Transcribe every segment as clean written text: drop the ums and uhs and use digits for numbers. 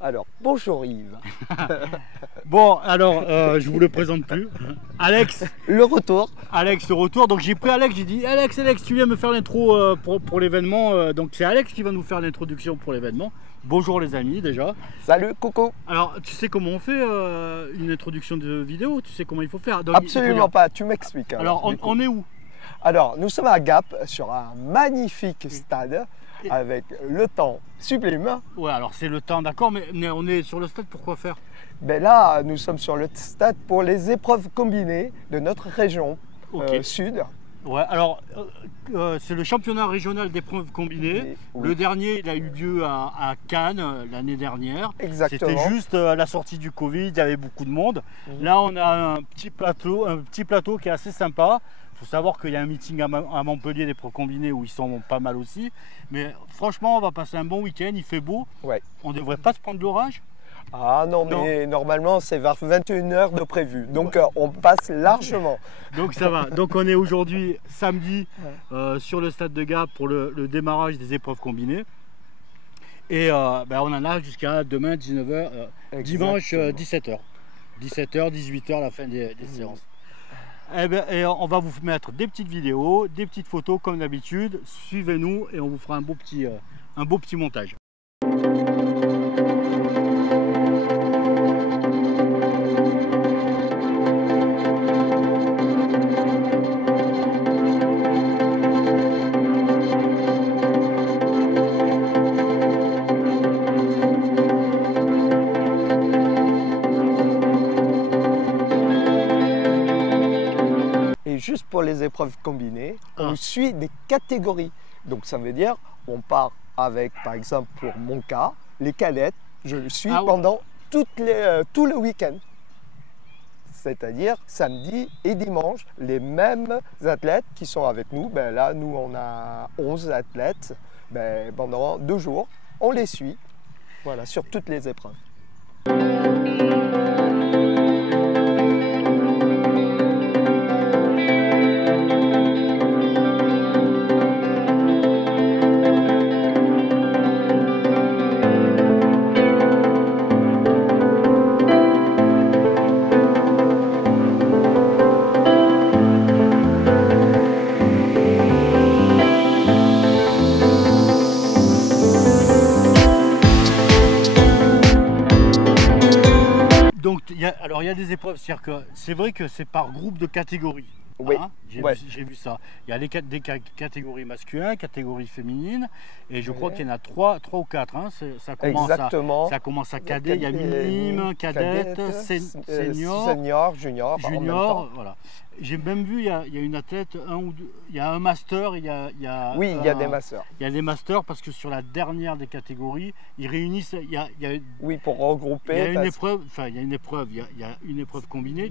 Alors, bonjour Yves. Bon, alors, je vous le présente plus. Alex. Le retour. Alex, le retour. Donc j'ai pris Alex, j'ai dit Alex, tu viens me faire l'intro pour l'événement. Donc c'est Alex qui va nous faire l'introduction pour l'événement. Bonjour les amis déjà. Salut, coucou. Alors, tu sais comment on fait une introduction de vidéo? Tu sais comment il faut faire? Donc, absolument pas, tu m'expliques. Alors, on est où? Alors, nous sommes à Gap, sur un magnifique stade, avec le temps sublime. Ouais, alors c'est le temps, d'accord, mais on est sur le stade pour quoi faire? Ben là, nous sommes sur le stade pour les épreuves combinées de notre région sud. Ouais, alors c'est le championnat régional d'épreuves combinées. Oui. Le dernier, il a eu lieu à Cannes l'année dernière. Exactement. C'était juste à la sortie du Covid, il y avait beaucoup de monde. Là, on a un petit plateau qui est assez sympa. Il faut savoir qu'il y a un meeting à Montpellier d'épreuves combinées où ils sont pas mal aussi. Mais franchement, on va passer un bon week-end, il fait beau. Ouais. On ne devrait pas se prendre l'orage. Ah non, mais normalement c'est vers 21 h de prévu, donc on passe largement. Donc ça va, donc on est aujourd'hui samedi sur le stade de Gap pour le démarrage des épreuves combinées. Et on en a jusqu'à demain 19 h, dimanche 17 h. 17 h, 18 h la fin des séances. Et on va vous mettre des petites vidéos, des petites photos comme d'habitude. Suivez-nous et on vous fera un beau petit montage. Juste pour les épreuves combinées, on suit des catégories. Donc ça veut dire, on part avec, par exemple pour mon cas, les cadettes, je le suis pendant tout le week-end. C'est-à-dire samedi et dimanche, les mêmes athlètes qui sont avec nous. Ben là, nous, on a 11 athlètes. Ben, pendant 2 jours, on les suit, voilà, sur toutes les épreuves. Donc, il y a des épreuves, c'est-à-dire que c'est vrai que c'est par groupe de catégories. Oui, hein, j'ai vu ça. Il y a des catégories masculines, catégories féminines, et je crois qu'il y en a 3 ou 4. Hein. Ça commence à cadet, il y a minime, cadette, senior, junior, voilà. J'ai même vu, il y a une athlète, il y a un master, il y a des masters. Il y a des masters parce que sur la dernière des catégories, ils réunissent, oui, pour regrouper. Il y a une épreuve combinée,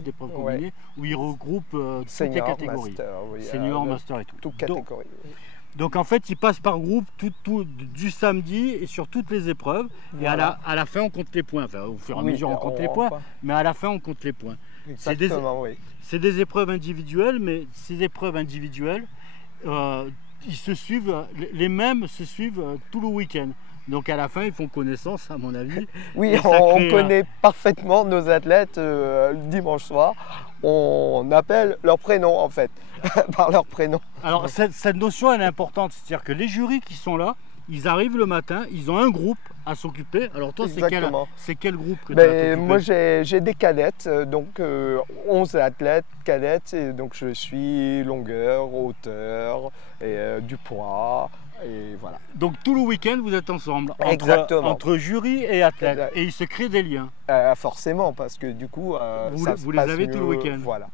où ils regroupent toutes les catégories. Senior, master et tout. Toutes catégories. Donc en fait, ils passent par groupe du samedi et sur toutes les épreuves. Voilà. Et à la fin, on compte les points. Enfin, au fur et à mesure, on compte les points, mais à la fin, on compte les points. C'est des épreuves individuelles, mais ces épreuves individuelles, ils se suivent, les mêmes se suivent tout le week-end. Donc à la fin, ils font connaissance, à mon avis. Oui, on connaît parfaitement nos athlètes le dimanche soir. On appelle leur prénom, en fait, par leur prénom. Alors cette notion, elle est importante. C'est-à-dire que les jurys qui sont là, ils arrivent le matin, ils ont un groupe à s'occuper. Alors toi, c'est quel groupe que tu as? Moi, j'ai des cadettes, donc 11 athlètes cadettes, et donc je suis longueur, hauteur, et du poids, et voilà. Donc tout le week-end, vous êtes ensemble, entre jury et athlètes, et il se crée des liens. Forcément, parce que du coup, vous les avez tout le week-end. Voilà.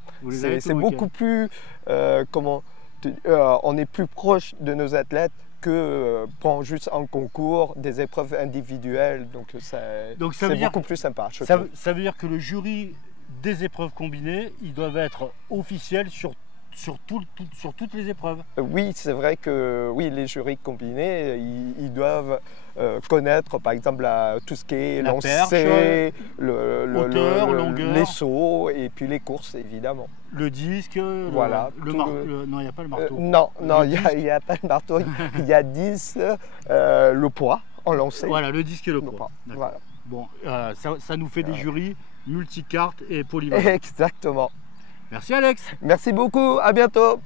C'est beaucoup plus, on est plus proche de nos athlètes que prend juste en concours des épreuves individuelles, donc c'est beaucoup plus sympa. Ça veut dire que le jury des épreuves combinées, ils doivent être officiels sur toutes les épreuves. Oui, c'est vrai que les jurys combinés, ils doivent connaître par exemple tout ce qui est lancer, hauteur, longueur, les sauts et puis les courses évidemment. Le disque, voilà, non, il n'y a pas le marteau. Non, il n'y a pas le marteau, il y a 10, le poids en lancer. Voilà, le disque et le poids. Voilà. Bon, ça nous fait des jurys multicartes et polyvalents. Exactement. Merci Alex. Merci beaucoup, à bientôt.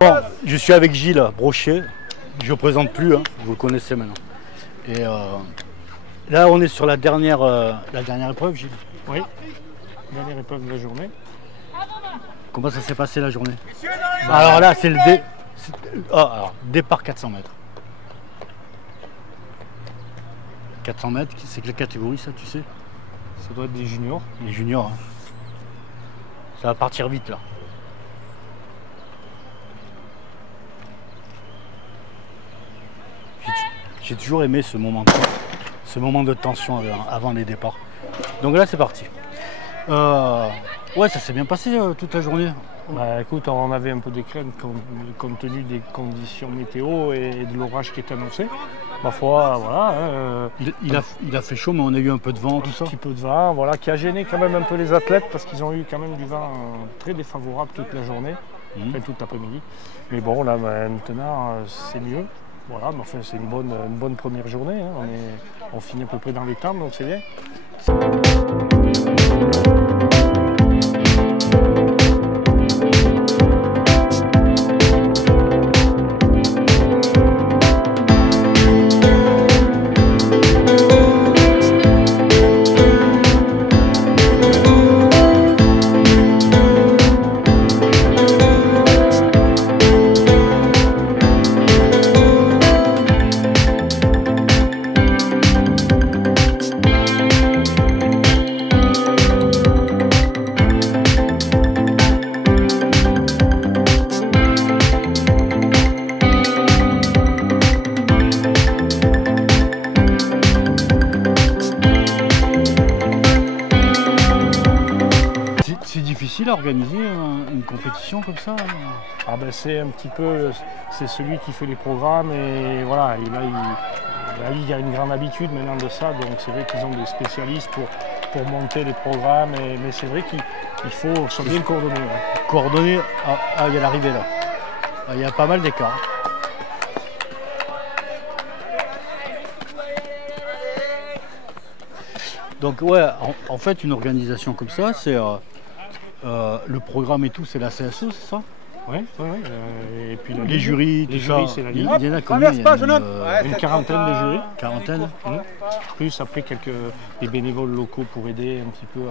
Bon, je suis avec Gilles Brochet, je ne vous présente plus, hein, vous le connaissez maintenant. Et là on est sur la dernière épreuve, Gilles. Oui, dernière épreuve de la journée. Comment ça s'est passé la journée? Alors là c'est le départ 400 mètres. 400 mètres, c'est quelle catégorie ça, tu sais? Ça doit être des juniors. Les juniors, hein. Ça va partir vite là. J'ai toujours aimé ce moment de tension avant les départs. Donc là c'est parti. Ouais, ça s'est bien passé toute la journée. Bah, écoute, on avait un peu des craintes compte tenu des conditions météo et de l'orage qui est annoncé. Ma foi, voilà. Il a fait chaud, mais on a eu un peu de vent, tout ça. Un petit peu de vent, voilà, qui a gêné quand même un peu les athlètes parce qu'ils ont eu quand même du vent très défavorable toute la journée, enfin toute l'après-midi. Mais bon, là maintenant c'est mieux. Voilà, mais enfin, c'est une bonne première journée. Hein. On finit à peu près dans les temps, donc c'est bien. Difficile à organiser une compétition comme ça? Ah ben c'est un petit peu, c'est celui qui fait les programmes et voilà, et là la Ligue a une grande habitude maintenant de ça, donc c'est vrai qu'ils ont des spécialistes pour monter les programmes, mais c'est vrai qu'il faut sont bien coordonnés. Ouais. Coordonner, il y a l'arrivée là, il y a pas mal d'écarts. Donc ouais, en fait une organisation comme ça, c'est le programme et tout, c'est la CSO, c'est ça? Oui, et puis les jurys, les jurys, c'est la Ligue. Il y en a combien? Une quarantaine de jurys. Quarantaine. Plus après des bénévoles locaux pour aider un petit peu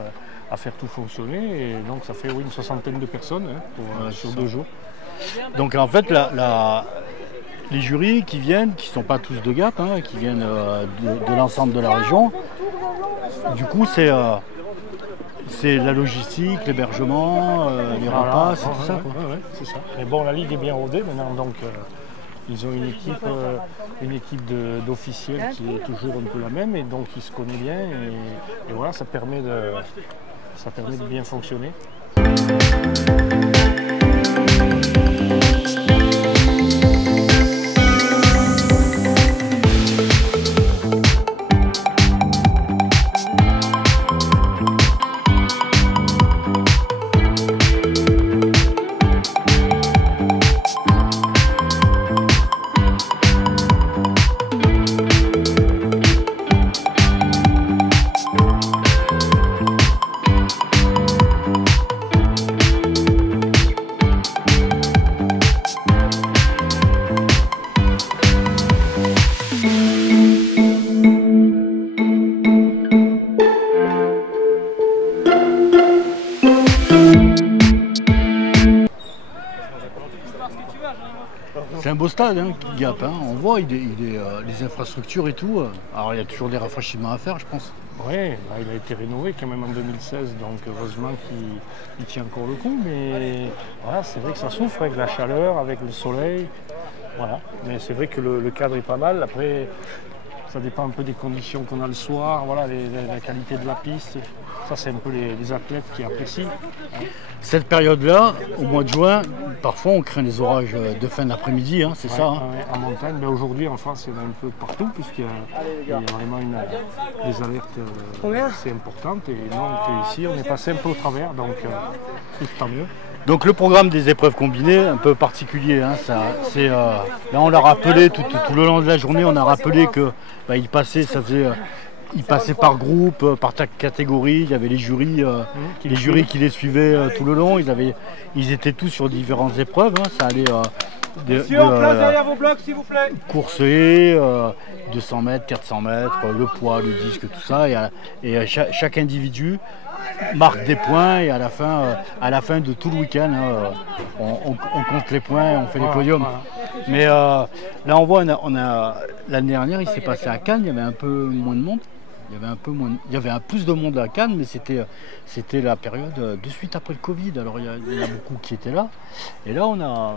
à faire tout fonctionner. Et donc ça fait une soixantaine de personnes sur 2 jours. Donc en fait, les jurys qui viennent, qui ne sont pas tous de Gap, hein, qui viennent de l'ensemble de la région, du coup c'est la logistique, l'hébergement, les repas, c'est tout ça. Ouais, c'est ça. Mais bon, la Ligue est bien rodée maintenant, donc ils ont une équipe d'officiels qui est toujours un peu la même, et donc ils se connaissent bien, et voilà, ça permet de bien fonctionner. C'est un beau stade, hein, Gap. Hein. On voit les infrastructures et tout. Alors il y a toujours des rafraîchissements à faire, je pense. Oui, il a été rénové quand même en 2016, donc heureusement qu'il tient encore le coup. Mais voilà, c'est vrai que ça souffre avec la chaleur, avec le soleil. Voilà. Mais c'est vrai que le cadre est pas mal. Après, ça dépend un peu des conditions qu'on a le soir, voilà, la qualité de la piste. Ça, c'est un peu les athlètes qui apprécient. Cette période-là, au mois de juin, parfois on craint des orages de fin d'après-midi, hein, c'est ça hein. En montagne, mais aujourd'hui en France, il y en a un peu partout, puisqu'il y a vraiment des alertes assez importantes. Et donc ici, on est passé un peu au travers, donc tant mieux. Donc le programme des épreuves combinées, un peu particulier, hein, là on l'a rappelé tout le long de la journée, on a rappelé que il passait, il passait par groupe, par catégorie, il y avait les jurys qui les suivaient tout le long, ils étaient tous sur différentes épreuves, hein, ça allait derrière vos blocs, s'il vous plaît. Courser, 200 mètres, 400 mètres, le poids, le disque, tout ça, et chaque individu marque des points et à la fin de tout le week-end, on compte les points et on fait les podiums. Mais là on voit, l'année dernière il s'est passé à Cannes, il y avait un peu moins de monde. Il y avait plus de monde à Cannes, mais c'était la période de suite après le Covid. Alors il y en a beaucoup qui étaient là. Et là on a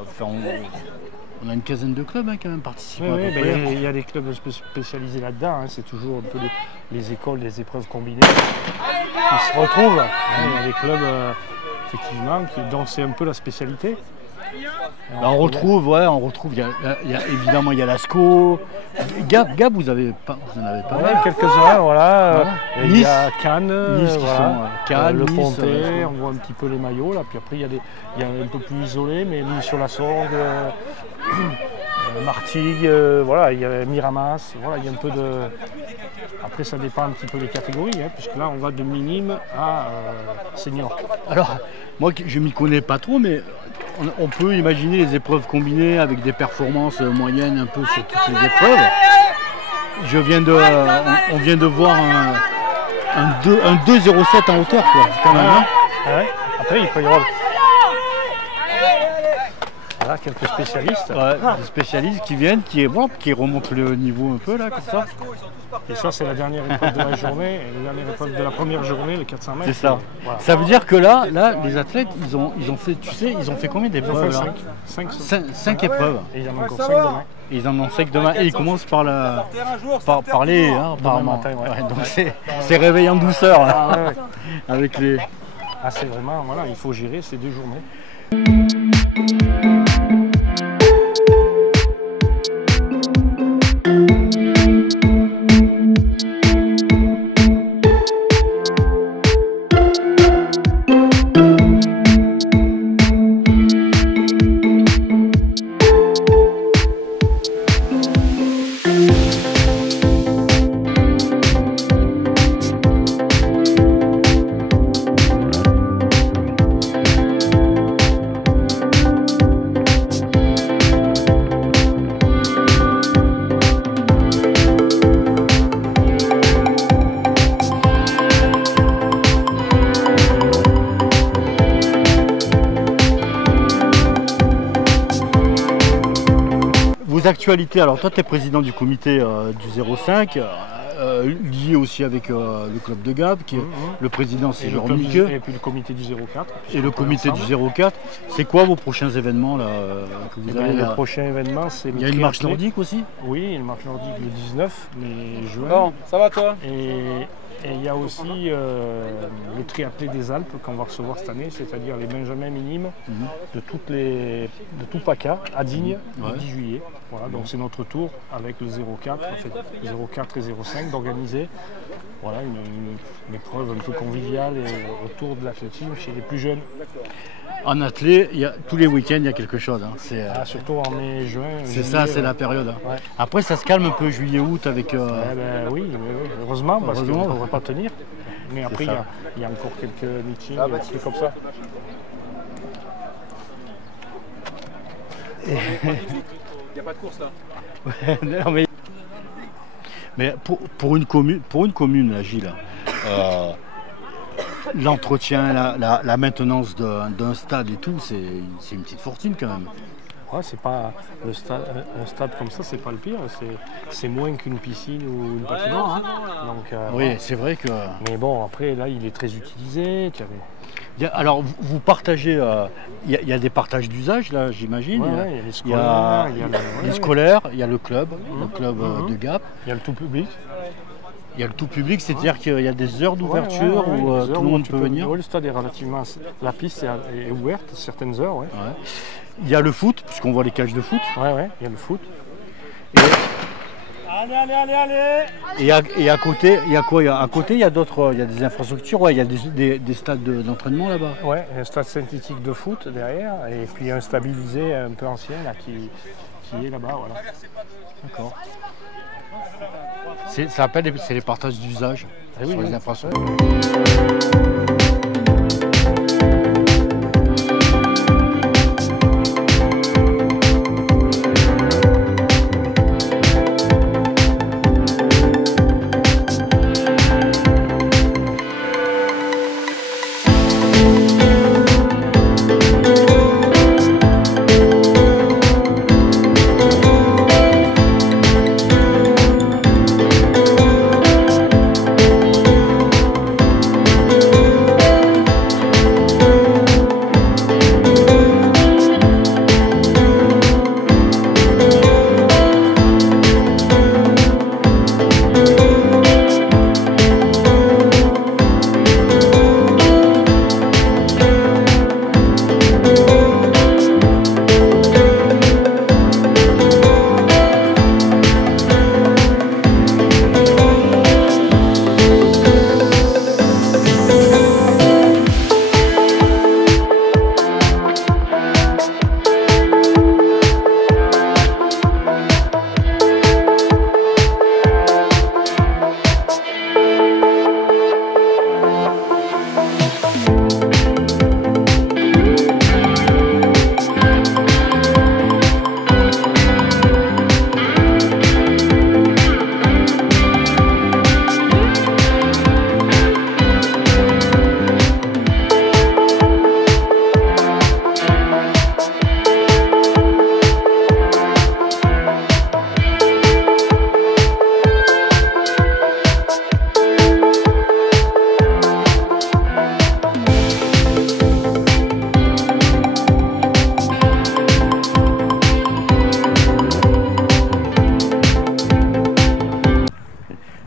une quinzaine de clubs qui ont même participé. Oui, il y a des clubs spécialisés là-dedans. Hein. C'est toujours un peu les écoles, les épreuves combinées qui se retrouvent. Il y a des clubs effectivement dont c'est un peu la spécialité. Là, on retrouve, évidemment il y a l'ASCO. Gap, vous en avez pas mal. Quelques-uns, voilà. Il y a Cannes, Cannes, le Nice, Pontet, on voit un petit peu les maillots là. Puis après il y a un peu plus isolé, mais mis sur la Sorgue, Martigues, voilà, il y a Miramas, voilà, il y a un peu de. Après ça dépend un petit peu des catégories, hein, puisque là on va de minime à senior. Alors, moi je m'y connais pas trop, mais on peut imaginer les épreuves combinées avec des performances moyennes un peu sur toutes les épreuves. On vient de voir un 2,07 en hauteur, quoi, quand même. Hein. Ouais. Après il peut y avoir quelques spécialistes. Des spécialistes qui viennent, qui remontent le niveau un peu là, comme ça. Et ça, c'est la dernière épreuve de la journée, et la dernière épreuve de la première journée, le 400 mètres. C'est ça. Voilà. Ça veut dire que là, les athlètes, ils ont fait combien d'épreuves là 5 épreuves. Et ils en ont encore 5 demain. Et ils en ont 5 demain. Et ils commencent par les, apparemment. Matin, ouais. Donc c'est réveil en douceur là, avec les. Ah, c'est vraiment, voilà, il faut gérer ces 2 journées. Actualité, alors toi tu es président du comité du 05, lié aussi avec le club de Gap, qui est le président c'est Jérôme Miqueux. Et puis le comité du 04. Et le comité du 04. C'est quoi vos prochains événements là que vous avez Le prochain événement c'est le Il y a une marche nordique aussi? Oui, il y a une marche nordique le 19 juin. Bon, ça va toi? Et il y a aussi le triathlé des Alpes qu'on va recevoir cette année, c'est-à-dire les Benjamins minimes de tout PACA à Digne le 10 juillet. Voilà, donc c'est notre tour avec le 04, en fait, le 04 et 05 d'organiser une épreuve un peu conviviale autour de l'athlétisme chez les plus jeunes. En athlé, tous les week-ends il y a quelque chose. Hein. Surtout en mai, juin. C'est ça, c'est la période. Hein. Ouais. Après ça se calme un peu juillet, août avec. Oui, heureusement, parce qu'on ne pourrait pas tenir. Mais après il y a encore quelques meetings, des trucs comme ça. Il n'y a pas de course là. Non, mais pour une commune, la Gilles, l'entretien, la maintenance d'un stade et tout, c'est une petite fortune quand même. Ouais, c'est pas un stade comme ça, c'est pas le pire. C'est moins qu'une piscine ou une patinoire. Hein. Donc, oui, c'est vrai que. Mais bon, après là, il est très utilisé. Alors, vous partagez, il y a des partages d'usage, là, j'imagine. Ouais, il y a les scolaires, les scolaires, il y a le club de Gap. Il y a le tout public. Il y a le tout public, c'est-à-dire qu'il y a des heures d'ouverture où tout le monde peut venir. Le stade est relativement... La piste est ouverte à certaines heures, ouais. Il y a le foot, puisqu'on voit les cages de foot. Ouais, il y a le foot. Et à côté, il y a quoi? À côté, il y a d'autres, il y a des infrastructures, ouais, il y a des stades d'entraînement là-bas. Ouais, un stade synthétique de foot derrière, et puis un stabilisé un peu ancien là, qui est là-bas, voilà. D'accord. Ça s'appelle les partages d'usage sur les infrastructures.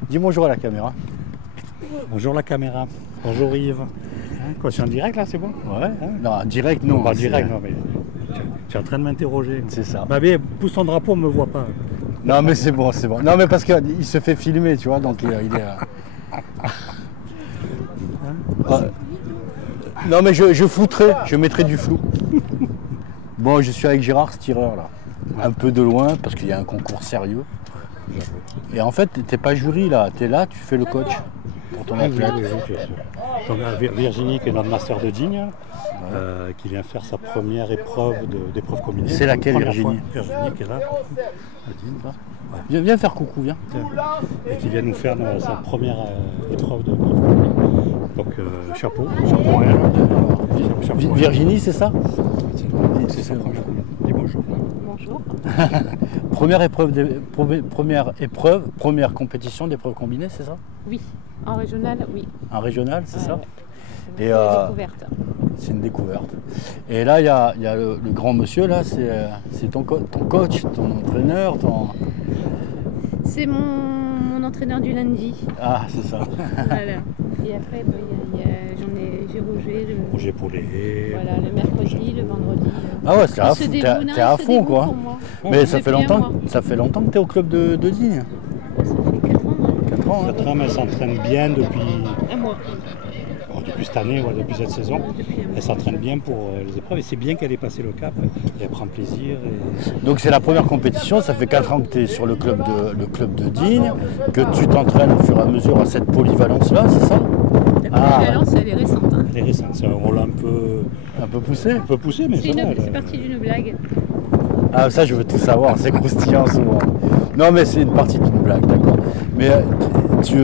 Dis bonjour à la caméra. Bonjour la caméra. Bonjour Yves. Quoi, je suis en direct là, c'est bon? Ouais. Non, direct non. Pas direct, non, mais tu es en train de m'interroger. C'est ça. Bah, mais pousse ton drapeau, on ne me voit pas. Non, mais c'est bon, c'est bon. Non, mais parce qu'il se fait filmer, tu vois, donc il est. Non, mais je flouterai, je mettrai du flou. Bon, je suis avec Gérard, ce tireur là. Un peu de loin, parce qu'il y a un concours sérieux. Et en fait, t'es pas jury là, t'es là, tu fais le coach pour ton athlète. Oui, bien sûr. Donc, Virginie, qui est notre master de Digne, qui vient faire sa première épreuve d'épreuve combinée. C'est laquelle, Virginie? Virginie qui est là. À Digne, ouais. Viens faire coucou, viens. Et qui vient nous faire sa première épreuve d'épreuve combinée. Donc chapeau à elle. Chapeau Virginie, c'est ça? C'est ça, dis bonjour. Bonjour. Première compétition d'épreuve combinée, c'est ça? Oui, en régional, oui. En régional, c'est ça? C'est Et une découverte. C'est une découverte. Et là, il y a le grand monsieur, là, c'est ton coach, ton entraîneur, C'est mon entraîneur du lundi. Ah, c'est ça. Voilà. Et après, j'ai Roger Paulet. Voilà, le mercredi, le vendredi. Ah ouais, t'es à fond, quoi. Mais ça fait longtemps que tu es au club de Digne. Ça fait 4 ans. 4 ans, hein. 4 ans, mais elle s'entraîne bien depuis... Un mois. Bon, depuis cette année, ouais, depuis cette saison. Elle s'entraîne bien pour les épreuves et c'est bien qu'elle ait passé le cap. Et elle prend plaisir. Donc c'est la première compétition, ça fait 4 ans que tu es sur le club de Digne, que tu t'entraînes au fur et à mesure à cette polyvalence-là, c'est ça? La polyvalence, elle est récente. Hein. Elle est récente, c'est un rôle un peu poussé. Un peu poussé, mais c'est parti d'une blague. Ah, ça je veux tout savoir, c'est croustillant souvent. Non mais c'est une partie d'une blague, d'accord. Mais tu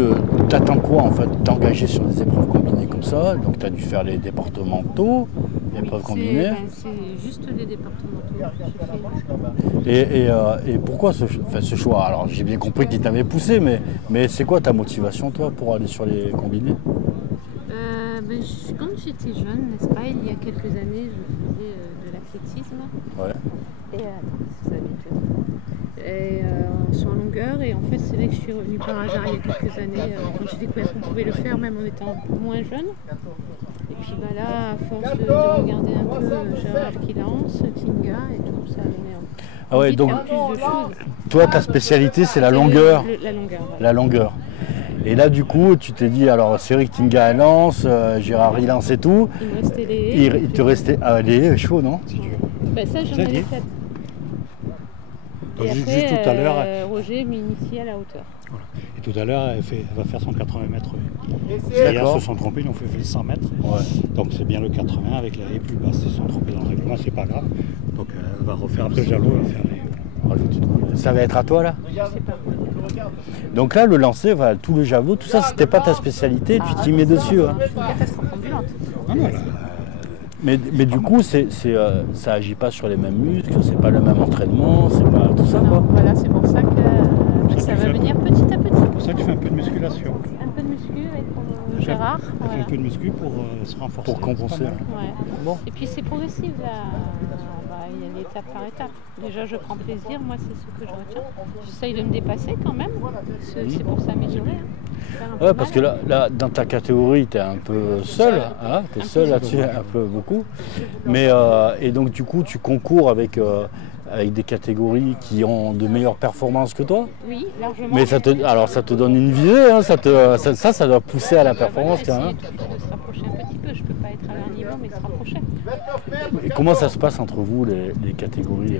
t'attends quoi en fait, t'engager sur des épreuves combinées comme ça? Donc tu as dû faire les départementaux, épreuves combinées. C'est juste des départementaux. Et pourquoi ce choix? Alors j'ai bien compris qu'il t'avait poussé, mais c'est quoi ta motivation toi pour aller sur les combinés? Quand j'étais jeune, n'est-ce pas, il y a quelques années, je faisais de l'athlétisme. Ouais. Et ça sur en longueur. Et en fait, c'est là que je suis revenue par hasard il y a quelques années, quand j'ai découvert qu'on pouvait le faire même en étant moins jeune. Et puis là, à force de regarder un peu Gérard qui lance, Tinga et tout, ça Ah ouais, donc plus de choses. toi, ta spécialité, c'est la longueur. La longueur. Voilà. La longueur. Et là, du coup, tu t'es dit, alors Cédric Tinga lance, Gérard il lance et tout. Il me restait les haies. Il te restait. Ah, les haies, chaud, non? Ben ça, j'en avais fait. Donc, Et juste après, tout à l'heure. Roger m'initie à la hauteur. Voilà. Et tout à l'heure, elle va faire son 80 mètres. Hier, se sont trompés, ils ont fait les 100 mètres. Ouais. Donc c'est bien le 80 avec la haie plus basse. Ils se sont trompés dans le règlement, c'est pas grave. Donc elle va refaire après le jalot, elle va faire les. Ça va être à toi là? Je sais pas. Donc là, le lancer, voilà, tout le javelot, tout ça, c'était pas ta spécialité, tu t'y mets dessus. Hein. C'est une catastrophe ambulante. Ah, voilà. Mais du coup, ça agit pas sur les mêmes muscles, c'est pas le même entraînement, c'est pas tout ça, quoi. Non, voilà, c'est pour ça que ça va venir petit à petit. C'est pour ça que tu fais un peu de musculation. Un peu de muscu avec Gérard. Elle fait Voilà. un peu de muscu pour se renforcer. Pour compenser. Pas mal. Ouais. Bon. Et puis c'est progressif là. Il y a l'étape par étape. Déjà je prends plaisir, moi c'est ce que je retiens. J'essaye de me dépasser quand même. C'est pour s'améliorer. Ouais, parce que là, dans ta catégorie, tu es un peu seul, hein, tu es seul là-dessus, un peu beaucoup. Mais, et donc du coup, tu concours avec des catégories qui ont de meilleures performances que toi. Oui, largement. Mais ça te donne une visée, hein, ça doit pousser à la performance quand même. Essayer de se rapprocher un petit peu. Je peux pas être à leur niveau, mais se rapprocher. Et comment ça se passe entre vous, les catégories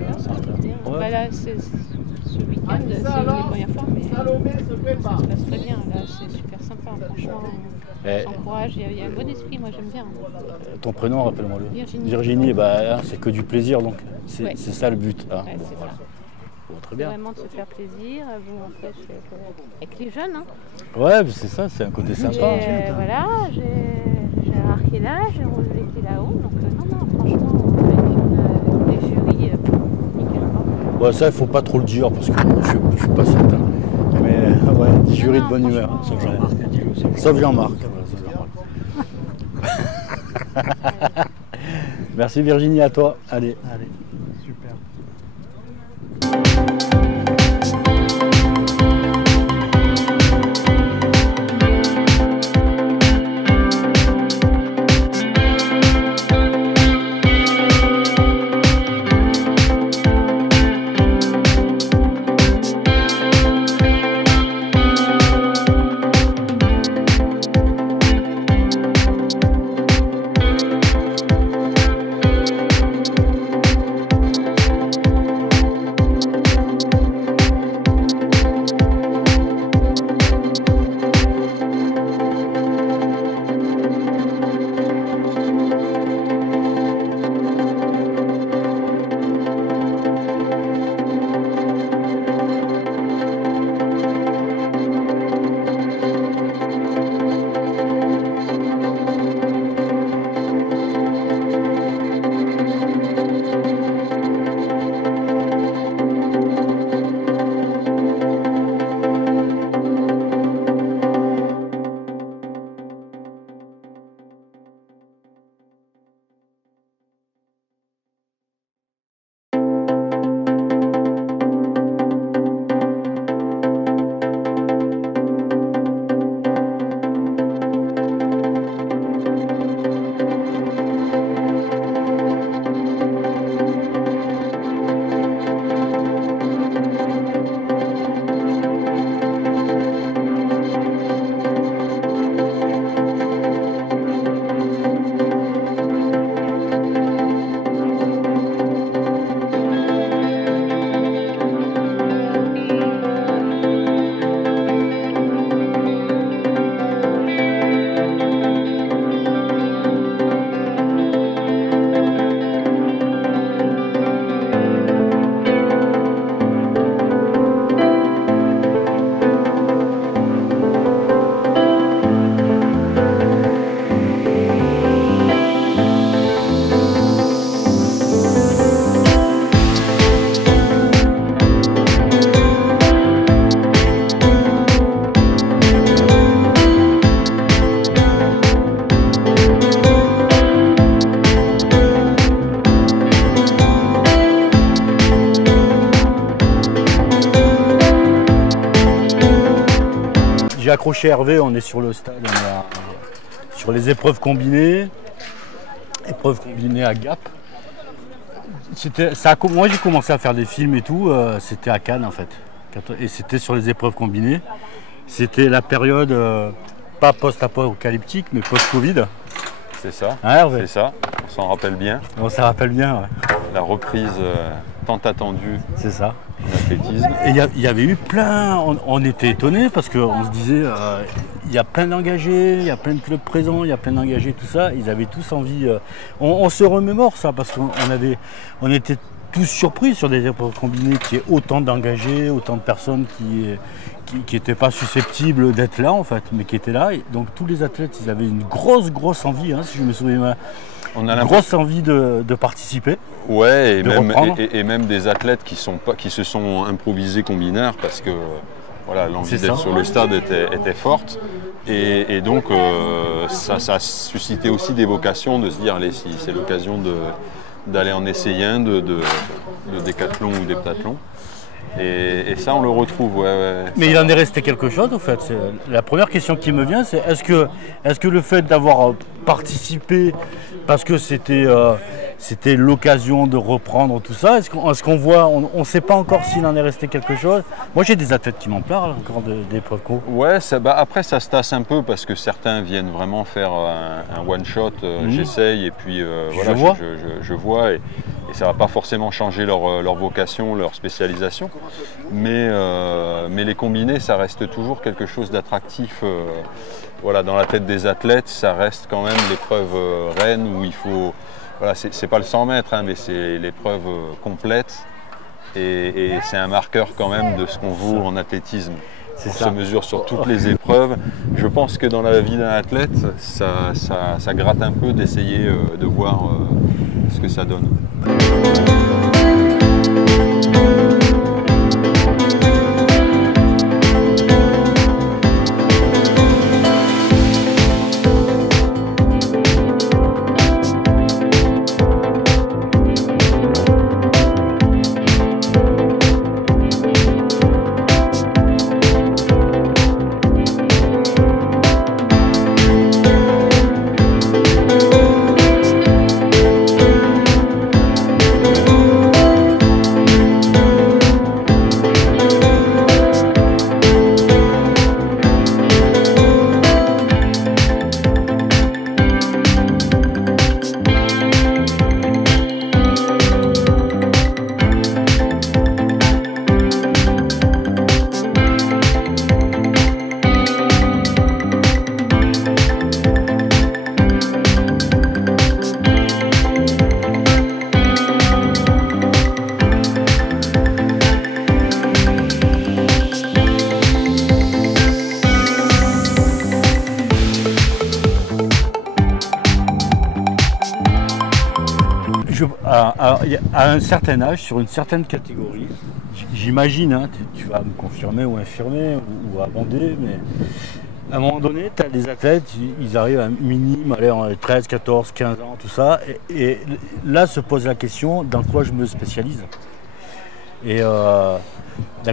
Bah là, ce week-end, c'est les premières fois, mais ça se passe très bien. Là, c'est super sympa. Franchement, on s'encourage. Il y a un bon esprit, moi j'aime bien. Ton prénom, rappelle-moi-le. Virginie. Virginie, bah, c'est que du plaisir, donc c'est ça le but. Hein. Ouais, c'est ça. Bon, très bien. Vraiment de se faire plaisir. Vous, en fait, avec les jeunes. Hein. Ouais, c'est ça, c'est un côté sympa. Voilà, j'ai Gérard qui est là, j'ai Rosé qui est là-haut. Donc non, franchement, avec les jurys, nickel. Ouais, ça, il faut pas trop le dire parce que je suis pas certain. Mais ouais, des jurys de bonne humeur. Sauf Jean-Marc, dis-le. Sauf Jean-Marc. Merci Virginie, à toi. Allez. j'ai accroché Hervé, on est sur le stade, sur les épreuves combinées à Gap. Moi j'ai commencé à faire des films et tout, c'était à Cannes en fait. Et c'était sur les épreuves combinées. C'était la période, pas post-apocalyptique, mais post-Covid. C'est ça, hein, Hervé, c'est ça, on s'en rappelle bien. On s'en rappelle bien, ouais. La reprise tant attendue. C'est ça. L'athlétisme. Et il y avait eu plein, on était étonnés parce qu'on se disait, il y a plein d'engagés, il y a plein de clubs présents, il y a plein d'engagés, tout ça. Ils avaient tous envie, on se remémore ça parce on était tous surpris sur des épreuves combinées qu'il y ait autant d'engagés, autant de personnes qui n'étaient pas susceptibles d'être là en fait, mais qui étaient là. Et donc tous les athlètes, ils avaient une grosse envie, hein, si je me souviens bien. On a une grosse envie de participer. Ouais, et même des athlètes qui se sont improvisés combinaires parce que voilà, l'envie d'être sur le stade était forte. Et donc ça a suscité aussi des vocations de se dire allez, si c'est l'occasion d'aller en essayer un de décathlon ou d'heptathlon. Et ça, on le retrouve. Ouais, mais il en est resté quelque chose, au fait. La première question qui me vient, c'est est-ce que le fait d'avoir participé, parce que c'était l'occasion de reprendre tout ça, est-ce qu'on voit, on ne sait pas encore s'il en est resté quelque chose. Moi, j'ai des athlètes qui m'en parlent encore d'épreuves co. Ouais, après, ça se tasse un peu parce que certains viennent vraiment faire un one-shot. J'essaye et puis voilà, je vois. Et ça ne va pas forcément changer leur vocation, leur spécialisation. Mais les combinés, ça reste toujours quelque chose d'attractif. Voilà, dans la tête des athlètes, ça reste quand même l'épreuve reine où il faut... Voilà, c'est pas le 100 mètres, hein, mais c'est l'épreuve complète. Et c'est un marqueur quand même de ce qu'on vaut en athlétisme. On se mesure sur toutes les épreuves. Je pense que dans la vie d'un athlète, ça gratte un peu d'essayer de voir ce que ça donne. À un certain âge, sur une certaine catégorie, j'imagine, hein, tu vas me confirmer ou infirmer ou abonder, mais à un moment donné, tu as des athlètes, ils arrivent à un minimum, aller en 13, 14, 15 ans, tout ça, et là se pose la question, dans quoi je me spécialise ? Et dans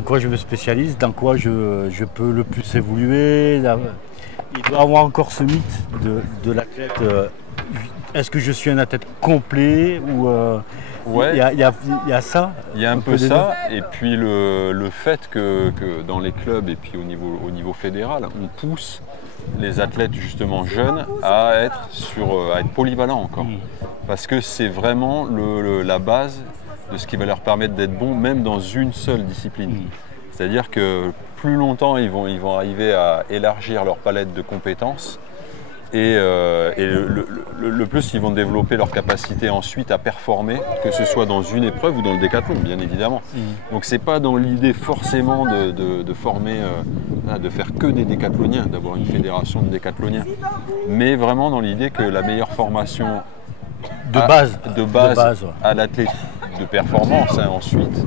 quoi je me spécialise, dans quoi je peux le plus évoluer. Il doit y avoir encore ce mythe de l'athlète. Est-ce que je suis un athlète complet ou ouais, il y a ça. Il y a un peu ça, et puis le fait que dans les clubs et puis au niveau fédéral, on pousse les athlètes justement jeunes à être polyvalents encore. Parce que c'est vraiment la base de ce qui va leur permettre d'être bons, même dans une seule discipline. C'est-à-dire que plus longtemps ils vont arriver à élargir leur palette de compétences, et le plus ils vont développer leur capacité ensuite à performer, que ce soit dans une épreuve ou dans le décathlon, bien évidemment. Donc c'est pas dans l'idée forcément de former, de faire que des décathloniens, d'avoir une fédération de décathloniens, mais vraiment dans l'idée que la meilleure formation de base à l'athlète de performance, hein, ensuite,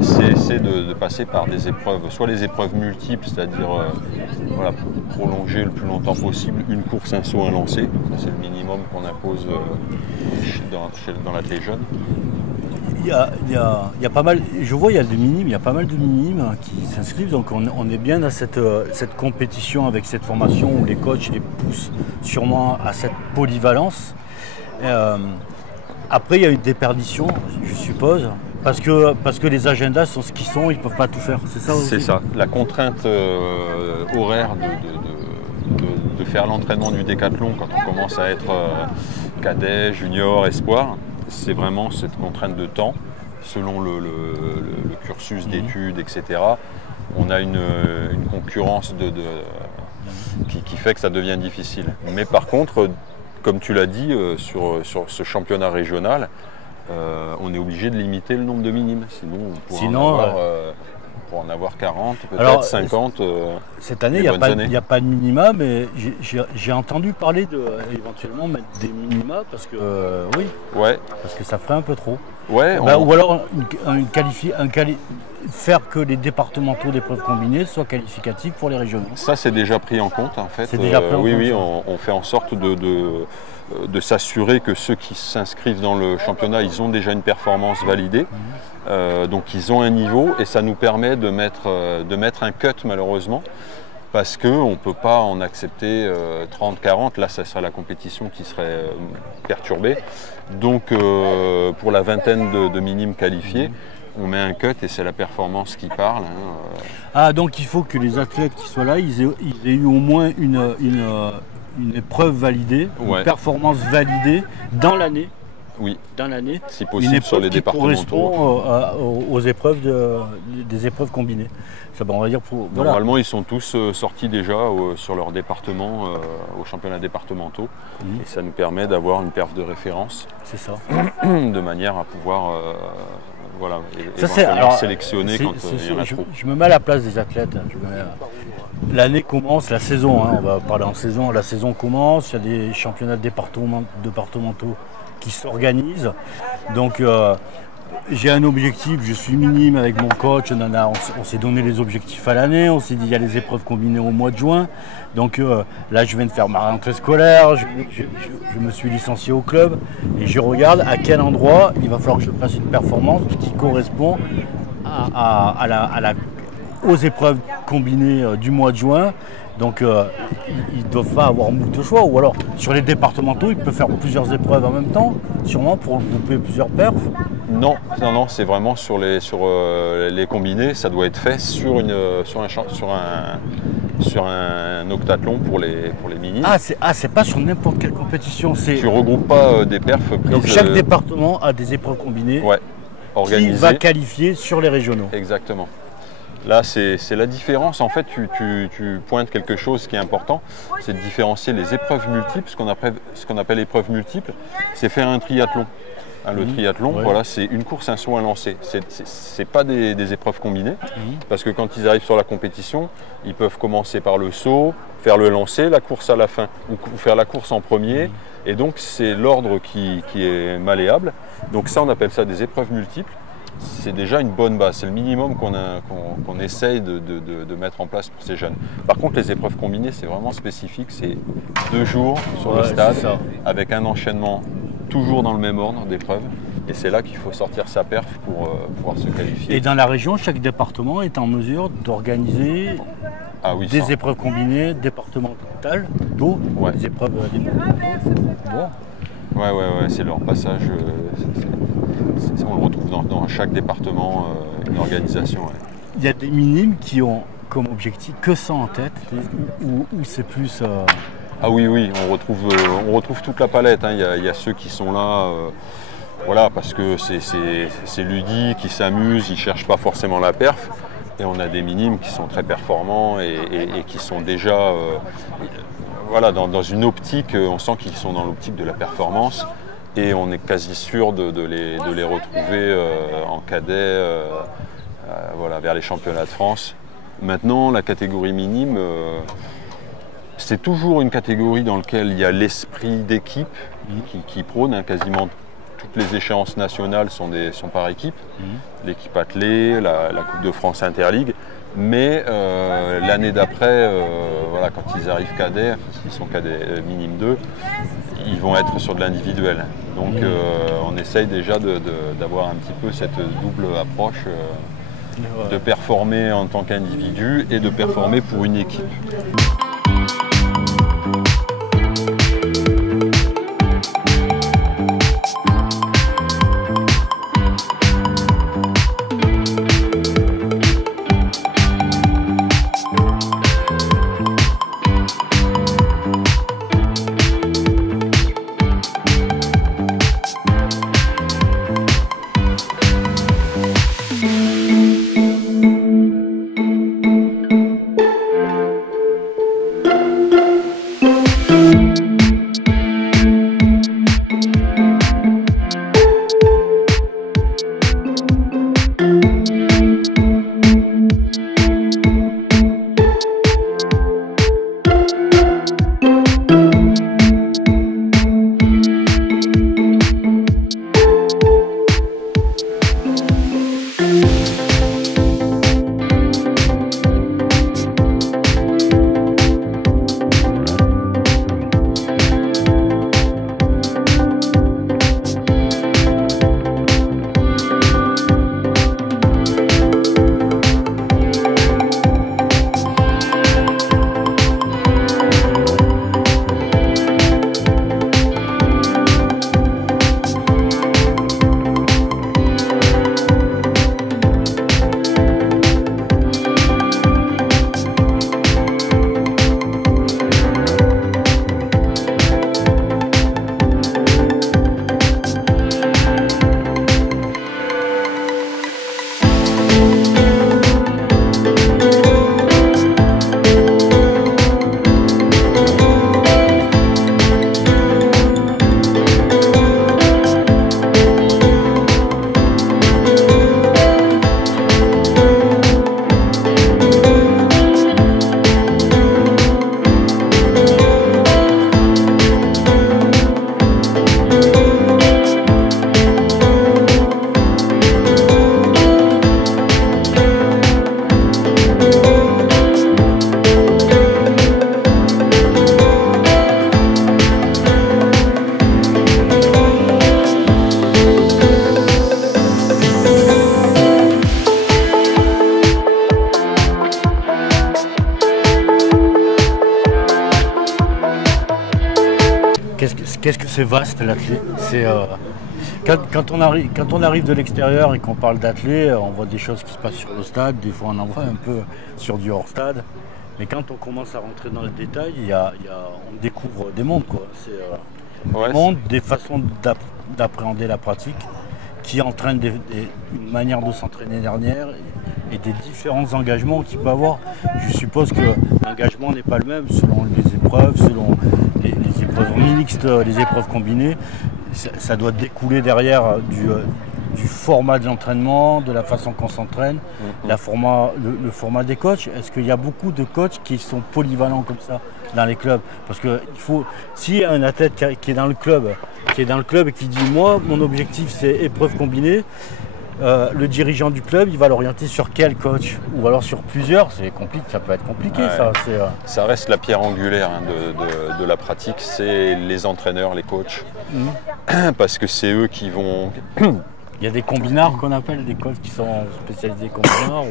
c'est de passer par des épreuves, soit les épreuves multiples, c'est-à-dire voilà, prolonger le plus longtemps possible une course, un saut, un lancer. C'est le minimum qu'on impose dans l'athlète jeune. il y a pas mal, je vois il y a des minimes, il y a pas mal de minimes qui s'inscrivent, donc on est bien dans cette compétition avec cette formation où les coachs les poussent sûrement à cette polyvalence. Après il y a une déperdition, je suppose, parce que les agendas sont ce qu'ils sont, ils ne peuvent pas tout faire, c'est ça aussi? C'est ça, la contrainte horaire de faire l'entraînement du décathlon quand on commence à être cadet, junior, espoir, c'est vraiment cette contrainte de temps, selon le cursus d'études, etc. On a une concurrence qui fait que ça devient difficile. Mais par contre, comme tu l'as dit, sur ce championnat régional, on est obligé de limiter le nombre de minimes. Sinon, on pourrait en avoir 40, peut-être 50. Cette année, il n'y a pas de minima, mais j'ai entendu parler éventuellement mettre des minima parce que parce que ça ferait un peu trop. Ouais, Ou alors faire que les départementaux d'épreuves combinées soient qualificatifs pour les régionaux. Ça, c'est déjà pris en compte en fait. C'est déjà pris en compte. Oui, on fait en sorte de s'assurer que ceux qui s'inscrivent dans le championnat, ils ont déjà une performance validée. Donc ils ont un niveau et ça nous permet de mettre un cut malheureusement parce qu'on ne peut pas en accepter 30-40, là ça serait la compétition qui serait perturbée. Donc pour la vingtaine de minimes qualifiés, on met un cut et c'est la performance qui parle. Donc il faut que les athlètes qui soient là, ils aient eu au moins une épreuve validée, une performance validée dans l'année. Oui, dans l'année, si possible sur les départementaux. Qui correspond aux épreuves des épreuves combinées. Ça, on va dire Normalement, ils sont tous sortis déjà sur leur département, aux championnats départementaux. Et ça nous permet d'avoir une perf de référence. C'est ça. De manière à pouvoir éventuellement sélectionner quand il y en a trop. Je me mets à la place des athlètes. L'année commence, la saison, on va parler en saison. La saison commence, il y a des championnats départementaux qui s'organisent. Donc j'ai un objectif, je suis minime avec mon coach, on s'est donné les objectifs à l'année, on s'est dit il y a les épreuves combinées au mois de juin. Donc là je viens de faire ma rentrée scolaire, je me suis licencié au club et je regarde à quel endroit il va falloir que je fasse une performance qui correspond aux épreuves combinées du mois de juin. Donc ils ne doivent pas avoir beaucoup de choix, ou alors sur les départementaux, ils peuvent faire plusieurs épreuves en même temps, sûrement pour grouper plusieurs perfs. Non, c'est vraiment sur les combinés, ça doit être fait sur un octathlon pour les mini. C'est pas sur n'importe quelle compétition. Tu regroupes pas des perfs prises. Donc chaque département a des épreuves combinées qui va qualifier sur les régionaux. Exactement. Là, c'est la différence. En fait, tu pointes quelque chose qui est important, c'est de différencier les épreuves multiples. Ce qu'on appelle épreuves multiples, c'est faire un triathlon. Le triathlon, c'est une course, un saut, un lancer. C'est pas des épreuves combinées, parce que quand ils arrivent sur la compétition, ils peuvent commencer par le saut, faire le lancer, la course à la fin, ou faire la course en premier. Et donc, c'est l'ordre qui est malléable. Donc ça, on appelle ça des épreuves multiples. C'est déjà une bonne base, c'est le minimum qu'on essaye de mettre en place pour ces jeunes. Par contre, les épreuves combinées, c'est vraiment spécifique, c'est 2 jours sur le stade, avec un enchaînement toujours dans le même ordre d'épreuves. Et c'est là qu'il faut sortir sa perf pour pouvoir se qualifier. Et dans la région, chaque département est en mesure d'organiser des épreuves combinées départementales, des épreuves départementales. Ouais, c'est leur passage. On le retrouve dans chaque département, une organisation. Il y a des minimes qui ont comme objectif que ça en tête, ou c'est plus... Ah oui, on retrouve toute la palette. Il y a ceux qui sont là parce que c'est ludique, ils s'amusent, ils ne cherchent pas forcément la perf. Et on a des minimes qui sont très performants et qui sont déjà... dans une optique, on sent qu'ils sont dans l'optique de la performance et on est quasi sûr de les retrouver en cadet vers les championnats de France. Maintenant, la catégorie minime, c'est toujours une catégorie dans laquelle il y a l'esprit d'équipe qui prône. Quasiment toutes les échéances nationales sont par équipe. L'équipe athlée, la Coupe de France Interligue. Mais l'année d'après, quand ils arrivent cadets, ils sont cadets minime 2, ils vont être sur de l'individuel. Donc on essaye déjà d'avoir un petit peu cette double approche de performer en tant qu'individu et de performer pour une équipe. Qu'est-ce que c'est vaste l'athlé? Quand on arrive de l'extérieur et qu'on parle d'athlé, on voit des choses qui se passent sur le stade, des fois on en voit un peu sur du hors-stade. Mais quand on commence à rentrer dans le détail, on découvre des mondes, quoi. Des mondes, des façons d'appréhender la pratique, qui entraînent une manière de s'entraîner dernière et des différents engagements qu'il peut avoir. Je suppose que l'engagement n'est pas le même selon les épreuves, selon les épreuves mixtes, les épreuves combinées. Ça doit découler derrière du format de l'entraînement, de la façon qu'on s'entraîne, le format des coachs. Est-ce qu'il y a beaucoup de coachs qui sont polyvalents comme ça dans les clubs? Parce que s'il y a un athlète qui est dans le club et qui dit moi mon objectif c'est épreuve combinée, le dirigeant du club il va l'orienter sur quel coach? Ou alors sur plusieurs? Ça peut être compliqué. Ouais. Ça reste la pierre angulaire de la pratique, c'est les entraîneurs, les coachs. Parce que c'est eux qui vont... Il y a des combinards qu'on appelle, des coachs qui sont spécialisés combinards.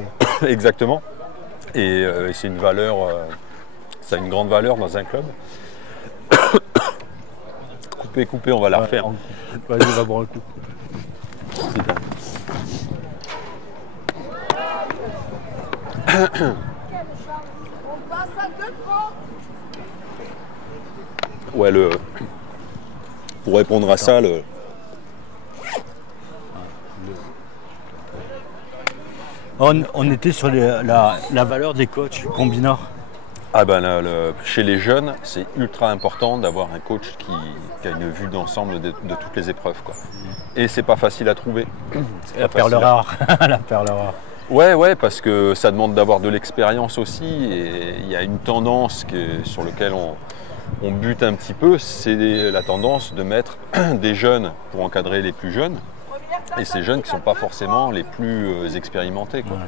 Exactement. Et c'est une valeur, ça a une grande valeur dans un club. Coupé, on va la refaire. Vas-y, on va boire un coup. Ouais, pour répondre à ça, on était sur la valeur des coachs combinards. Ah ben chez les jeunes, c'est ultra important d'avoir un coach qui a une vue d'ensemble de toutes les épreuves, quoi. Et c'est pas facile à trouver. La perle rare. La perle rare. Ouais, parce que ça demande d'avoir de l'expérience aussi. Et il y a une tendance sur laquelle on bute un petit peu, c'est la tendance de mettre des jeunes pour encadrer les plus jeunes. Et ces jeunes qui ne sont pas forcément les plus expérimentés, quoi. Ouais.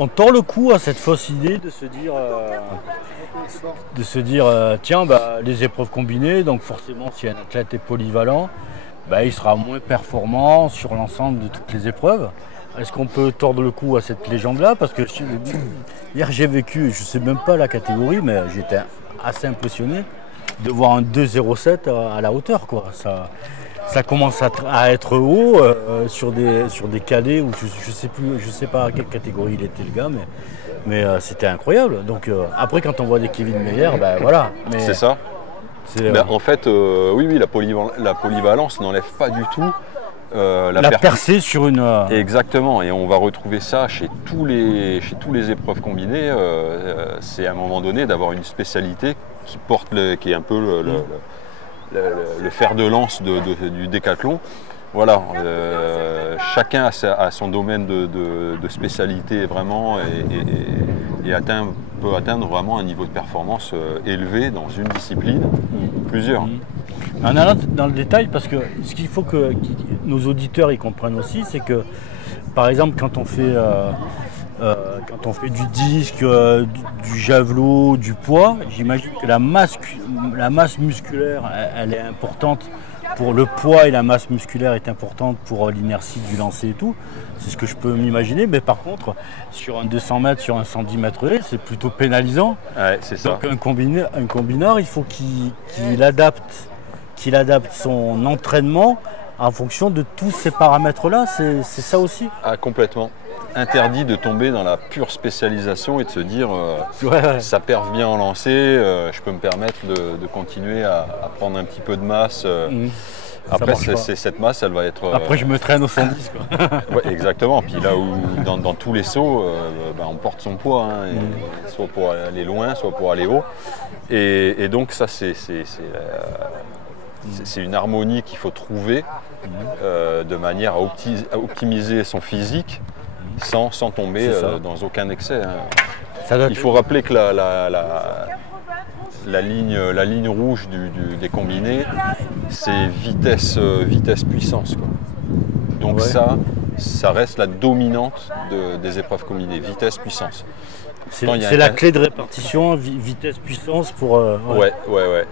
on tord le cou à cette fausse idée de se dire, tiens, les épreuves combinées, donc forcément si un athlète est polyvalent, il sera moins performant sur l'ensemble de toutes les épreuves. Est-ce qu'on peut tordre le cou à cette légende-là? Parce que hier j'ai vécu, je ne sais même pas la catégorie, mais j'étais assez impressionné de voir un 2,07 à la hauteur, quoi. Ça commence à être haut sur des cadets où je sais pas à quelle catégorie il était le gars, mais c'était incroyable. Donc après quand on voit des Kevin Meyer, voilà. C'est ça. En fait, oui, la polyvalence n'enlève pas du tout la percée sur une. Exactement, et on va retrouver ça chez tous les épreuves combinées. C'est à un moment donné d'avoir une spécialité qui est un peu le fer de lance du décathlon. Voilà, chacun a son domaine de spécialité vraiment et peut atteindre vraiment un niveau de performance élevé dans une discipline, plusieurs. On a dans le détail parce que ce qu'il faut que nos auditeurs y comprennent aussi, c'est que par exemple quand on fait du disque, du javelot, du poids, j'imagine que la masse musculaire, elle est importante pour le poids et la masse musculaire est importante pour l'inertie du lancer et tout. C'est ce que je peux m'imaginer. Mais par contre, sur un 200 mètres, sur un 110 mètres haies, c'est plutôt pénalisant. Ouais, c'est ça. Donc un combineur, il faut qu'il adapte son entraînement en fonction de tous ces paramètres-là. C'est ça aussi. Ah, complètement. Interdit de tomber dans la pure spécialisation et de se dire ça perf bien en lancer, je peux me permettre de continuer à prendre un petit peu de masse. Après, cette masse, elle va être. Après, je me traîne au 110. Quoi. Ouais, exactement. Puis là où, dans tous les sauts, on porte son poids, soit pour aller loin, soit pour aller haut. Et donc, ça, c'est une harmonie qu'il faut trouver de manière à optimiser son physique. Sans tomber dans aucun excès. Il faut rappeler que la ligne rouge des combinés, c'est vitesse-puissance. Donc ça reste la dominante des épreuves combinées, vitesse-puissance. C'est la clé de répartition, vitesse-puissance pour... Ouais.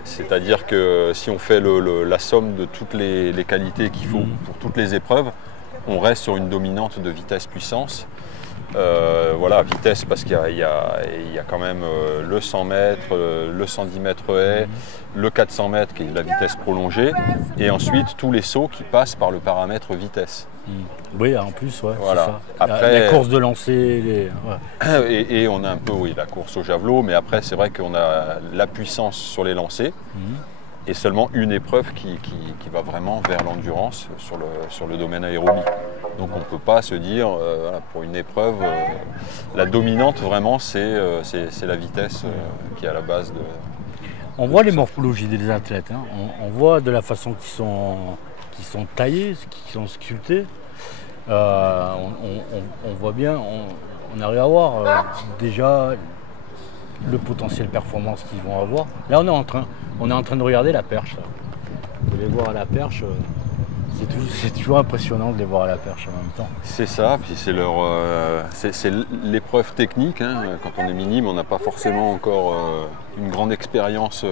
C'est-à-dire que si on fait la somme de toutes les qualités qu'il faut pour toutes les épreuves, on reste sur une dominante de vitesse-puissance. Vitesse parce qu'il y a quand même le 100 mètres, le 110 mètres haies, le 400 mètres qui est la vitesse prolongée, et ensuite tous les sauts qui passent par le paramètre vitesse. Oui, en plus, voilà. C'est ça. Après, la course de lancer. Et on a un peu la course au javelot, mais après c'est vrai qu'on a la puissance sur les lancers. Et seulement une épreuve qui va vraiment vers l'endurance sur le domaine aérobie. Donc on ne peut pas se dire, pour une épreuve, la dominante vraiment c'est la vitesse qui est à la base de... On voit les morphologies des athlètes, on voit de la façon qu'ils sont taillés, qu'ils sont sculptés. On voit bien, on arrive à voir déjà le potentiel performance qu'ils vont avoir. Là on est en train de regarder la perche. Là. De les voir à la perche, c'est toujours impressionnant de les voir à la perche en même temps. C'est ça, puis c'est l'épreuve technique. Quand on est minime, on n'a pas forcément encore une grande expérience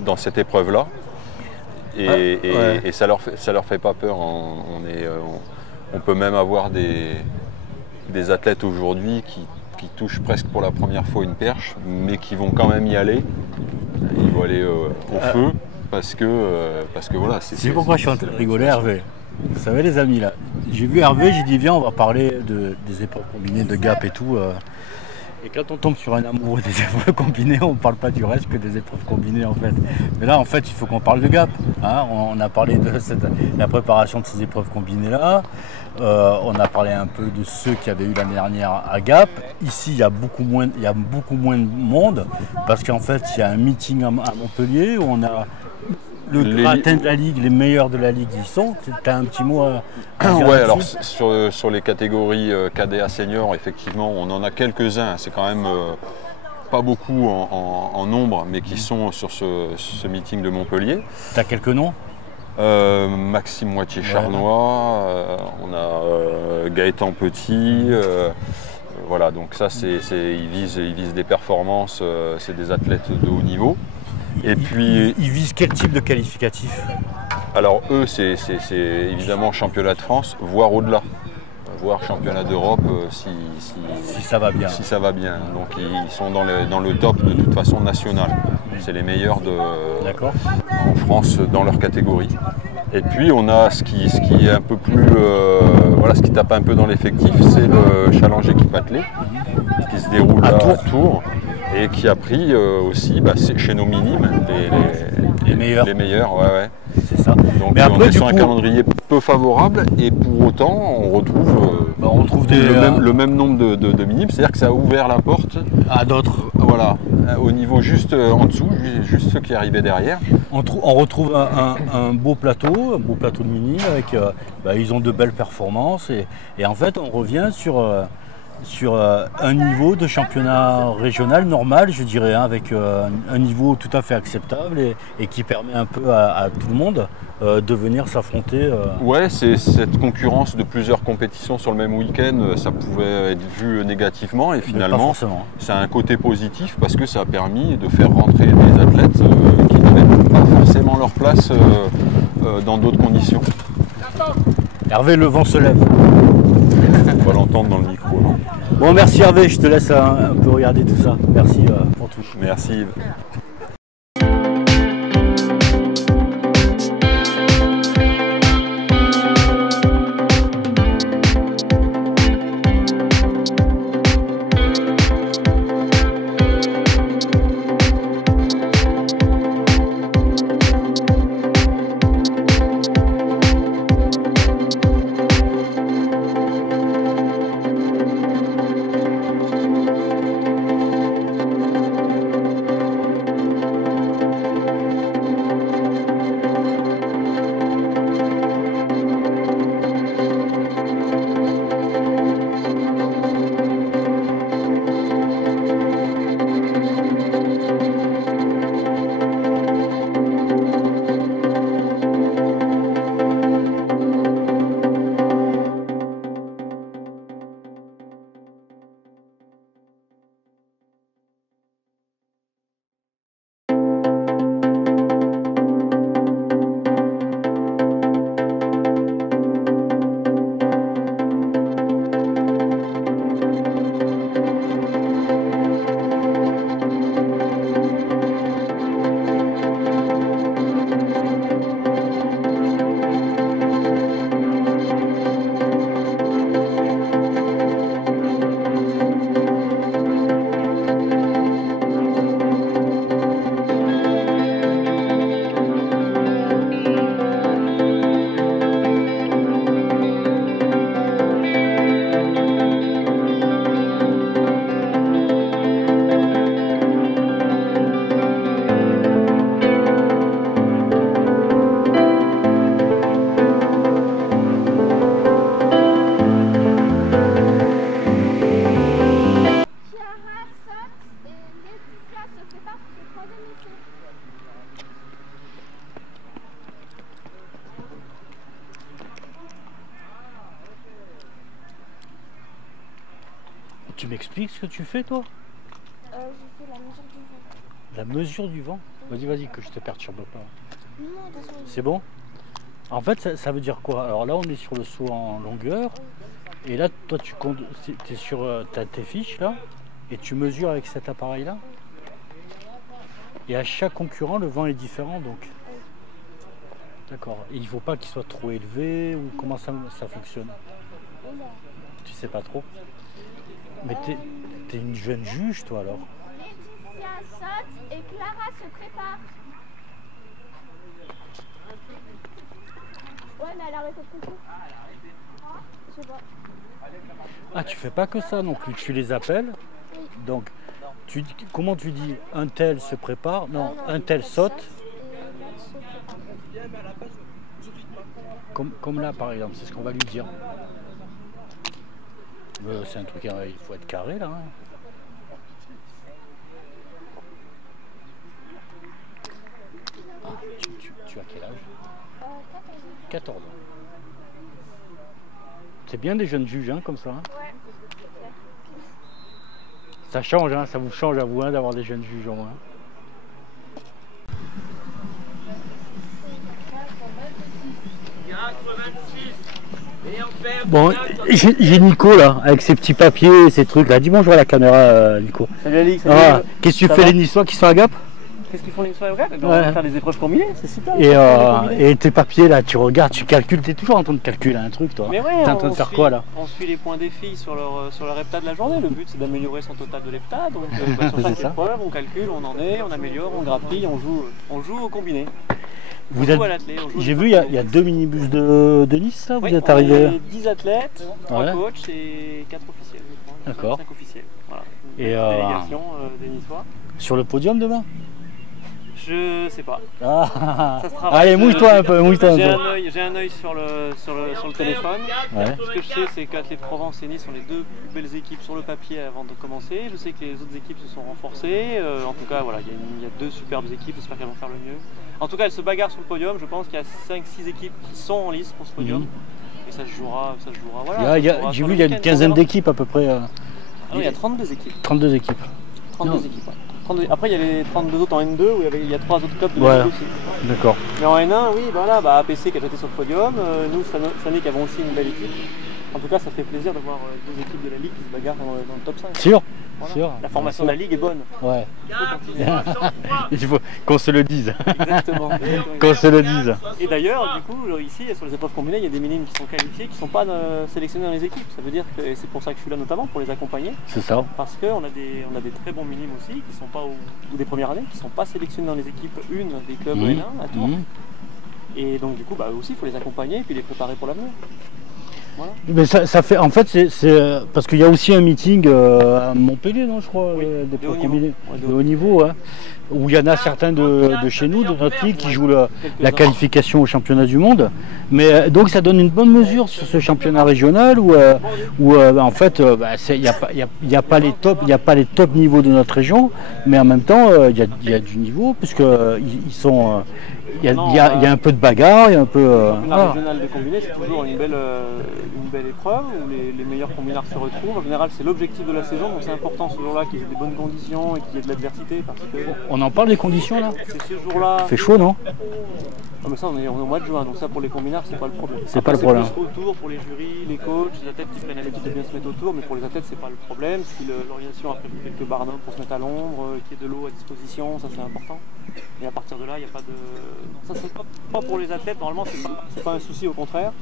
dans cette épreuve-là. Et ça leur fait pas peur. On peut même avoir des athlètes aujourd'hui qui touchent presque pour la première fois une perche, mais qui vont quand même y aller. Ils vont aller au feu parce que voilà. C'est pourquoi je suis en train de rigoler, Hervé. Vous savez les amis là, j'ai vu Hervé, j'ai dit viens on va parler des épreuves combinées, de gap et tout. Et quand on tombe sur un amoureux des épreuves combinées, on ne parle pas du reste que des épreuves combinées en fait. Mais là en fait il faut qu'on parle de gap. On a parlé de la préparation de ces épreuves combinées là. On a parlé un peu de ceux qui avaient eu l'année dernière à Gap. Ici, il y a beaucoup moins de monde parce qu'en fait, il y a un meeting à Montpellier où on a le gratin de la Ligue, les meilleurs de la Ligue y sont. Tu as un petit mot à dire? Ouais, alors sur les catégories cadets à seniors, effectivement, on en a quelques-uns. C'est quand même pas beaucoup en nombre, mais qui sont sur ce meeting de Montpellier. Tu as quelques noms? Maxime Moitié-Charnois, on a Gaëtan Petit, Voilà, donc ça, ils visent des performances, c'est des athlètes de haut niveau. Et puis, ils visent quel type de qualificatif? Alors eux, c'est évidemment championnat de France, voire au-delà. Voire championnat d'Europe si ça va bien. Si ça va bien. Donc ils sont dans le top de toute façon national. C'est les meilleurs en France dans leur catégorie. Et puis on a ce qui est un peu plus, ce qui tape un peu dans l'effectif, c'est le challenge équipe athlée qui se déroule à Tours et qui a pris aussi chez nos minimes les meilleurs. Les meilleurs, ouais. C'est ça. Donc mais après, on est sur un calendrier peu favorable et pour autant on retrouve le même nombre de minimes, c'est-à-dire que ça a ouvert la porte à d'autres. Voilà, au niveau juste en dessous, juste ceux qui arrivaient derrière. On retrouve un beau plateau de minimes avec, ils ont de belles performances et en fait on revient sur un niveau de championnat régional normal, je dirais, avec un niveau tout à fait acceptable et qui permet un peu à tout le monde de venir s'affronter. Ouais, c'est cette concurrence de plusieurs compétitions sur le même week-end, ça pouvait être vu négativement et finalement ça a un côté positif parce que ça a permis de faire rentrer des athlètes qui n'avaient pas forcément leur place dans d'autres conditions. Hervé, le vent se lève. On va l'entendre dans le micro. Bon, merci Hervé, je te laisse un peu regarder tout ça. Merci pour tout. Merci Yves. Tu m'expliques ce que tu fais, toi? Je fais la mesure du vent. La mesure du vent? Vas-y, que je te perturbe pas. Non, c'est bon? En fait, ça veut dire quoi? Alors là, on est sur le saut en longueur. Et là, toi, tu comptes, es sur tes fiches, là, et tu mesures avec cet appareil-là. Et à chaque concurrent, le vent est différent, donc. D'accord. Et il ne faut pas qu'il soit trop élevé, ou comment ça fonctionne? Tu sais pas trop? Mais t'es une jeune juge, toi, alors? Laetitia saute et Clara se prépare. Ouais, mais elle a arrêté de concours. Je sais pas. Ah, tu fais pas que ça non plus, tu les appelles. Oui. Donc, comment tu dis un tel se prépare? Non, un tel saute. Comme là, par exemple, c'est ce qu'on va lui dire. C'est un truc, il faut être carré là. Hein. Ah, tu as quel âge? 14 ans. C'est bien des jeunes juges hein, comme ça. Hein. Ouais. Ça change, hein, ça vous change à vous hein, d'avoir des jeunes juges au moins. Bon, j'ai Nico là, avec ses petits papiers et ses trucs là. Dis bonjour à la caméra, Nico. Salut Alix, salut. Qu'est-ce que tu fais les Niçois qui sont à Gap? Qu'est-ce qu'ils font les Niçois à Gap? On va faire des épreuves combinées, c'est super. Et tes papiers là, tu regardes, tu calcules, t'es toujours en train de calculer un truc toi. Mais ouais, t'es en train de faire quoi là? On suit les points des filles sur leur hepta de la journée. Le but c'est d'améliorer son total de l'hepta. Donc sur chaque épreuve, on calcule, on en est, on améliore, on grappille, on joue au combiné. J'ai vu, il y a 2 minibus de Nice là, vous êtes arrivés. 10 athlètes, 3 coachs et 4 officiels. D'accord. 5 officiels. Voilà. Et délégation des Niçois. Sur le podium demain? Je sais pas. Ah. Ça se travaille. Allez, mouille-toi un peu, mouille-toi un peu. J'ai un œil sur le téléphone. Ouais. Ce que je sais, c'est qu'Athlètes Provence et Nice sont les 2 plus belles équipes sur le papier avant de commencer. Je sais que les autres équipes se sont renforcées. En tout cas, voilà, il y a 2 superbes équipes. J'espère qu'elles vont faire le mieux. En tout cas, elles se bagarrent sur le podium. Je pense qu'il y a 5-6 équipes qui sont en lice pour ce podium. Et ça se jouera. Voilà, j'ai vu, il y a une quinzaine d'équipes à peu près. Ah non, il y a 32 équipes. 32 équipes. 32 équipes, ouais. Après, il y a les 32 autres en N2 où il y a 3 autres clubs de N2 aussi. D'accord. Mais en N1, oui, voilà, APC qui a été sur le podium. Nous, Sanic avons aussi une belle équipe. En tout cas, ça fait plaisir de voir 2 équipes de la Ligue qui se bagarrent dans le top 5. Sûr. Voilà. Sûr. La formation de la Ligue est bonne. Ouais. Il faut continuer. Il faut qu'on se le dise. Exactement. Qu'on se le dise. Et d'ailleurs, du coup, ici, sur les épreuves combinées, il y a des minimes qui sont qualifiés, qui ne sont pas sélectionnés dans les équipes. Ça veut dire que c'est pour ça que je suis là notamment, pour les accompagner. C'est ça. Parce qu'on a des très bons minimes aussi, qui sont pas ou des premières années, qui ne sont pas sélectionnés dans les équipes 1 des clubs N1 à Tours. Et donc, du coup, aussi, il faut les accompagner et puis les préparer pour l'avenir. Voilà. Mais ça fait, en fait, c'est parce qu'il y a aussi un meeting à Montpellier, non, je crois, des preuves combinées de haut niveau, hein, où il y en a certains de chez nous, de notre ligue, qui jouent la qualification au championnat du monde. Mais donc ça donne une bonne mesure sur ce championnat régional où en fait, il n'y a pas les top niveaux de notre région, mais en même temps, il y a du niveau puisque ils sont il y a un peu de bagarre, il y a un peu. Le championnat régional des combinés, c'est toujours une belle épreuve où les meilleurs combinards se retrouvent. En général, c'est l'objectif de la saison, donc c'est important ce jour-là qu'il y ait des bonnes conditions et qu'il y ait de l'adversité. On en parle des conditions là? C'est ce jour-là. Il fait chaud, non? Mais ça, on est au mois de juin, donc ça pour les combinards, c'est pas le problème. C'est pas le problème. C'est plus autour pour les jurys, les coachs, les athlètes qui prennent l'habitude de bien se mettre autour, mais pour les athlètes, c'est pas le problème. Si l'organisation a prévu quelques barnums pour se mettre à l'ombre, qu'il y ait de l'eau à disposition, ça c'est important. Et à partir de là, il n'y a pas de. Non, ça c'est pas pour les athlètes, normalement, c'est pas un souci, au contraire.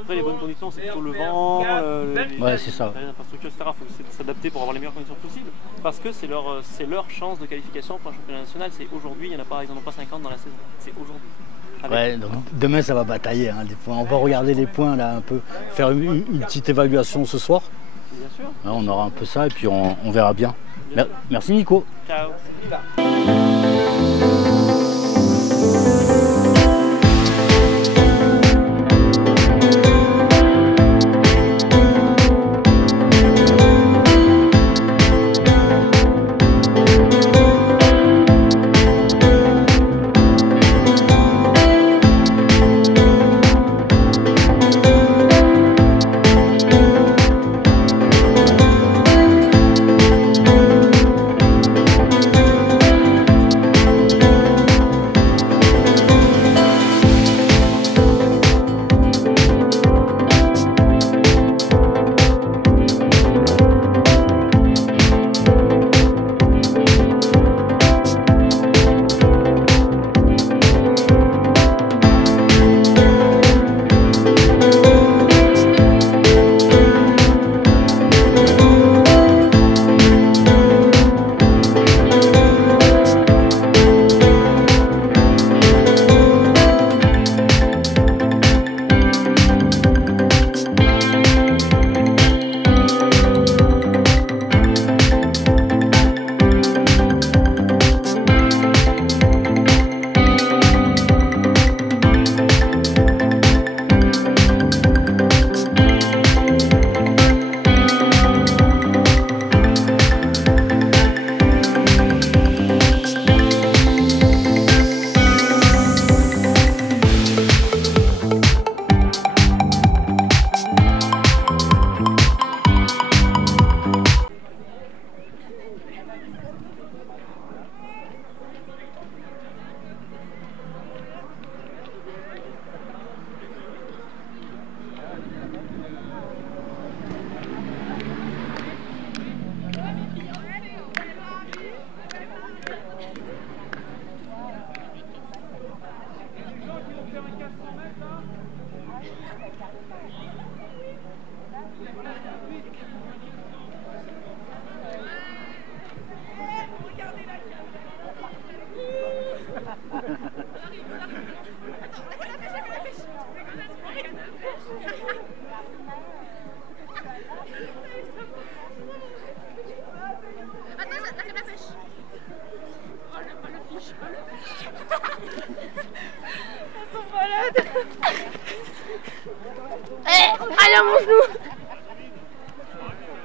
Après, les bonnes conditions, c'est plutôt le vent, c'est ça. Les infrastructures, etc. Il faut s'adapter pour avoir les meilleures conditions possibles. Parce que c'est leur chance de qualification pour un championnat national. C'est aujourd'hui, ils n'en ont pas 50 dans la saison. C'est aujourd'hui. Ouais, donc demain ça va batailler, hein, les points. On va regarder les points là un peu, faire une petite évaluation ce soir. Bien sûr. Là, on aura un peu ça et puis on verra bien. Merci Nico. Ciao.